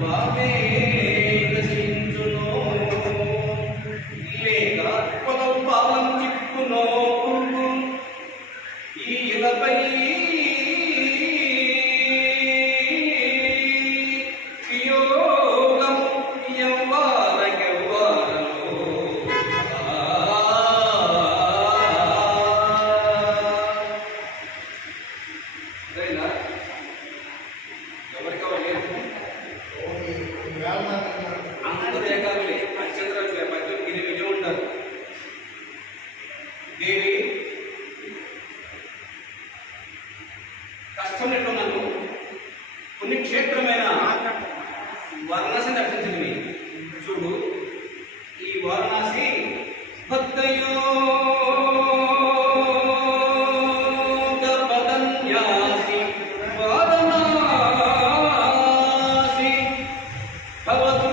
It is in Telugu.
వామే నశించునో లేక పొలం పాలం చిక్కునో ఈ ఇలపై అందరూ ఏకాకులే నక్షత్రాలు మధ్య గిరి ఉంటారు. దేవి కష్టం ఎట్టున్నాను పుణ్యక్షేత్రమైన వారణాసి దర్శించింది. చూడు ఈ వారణాసి భక్తయో వారణాసి భవతు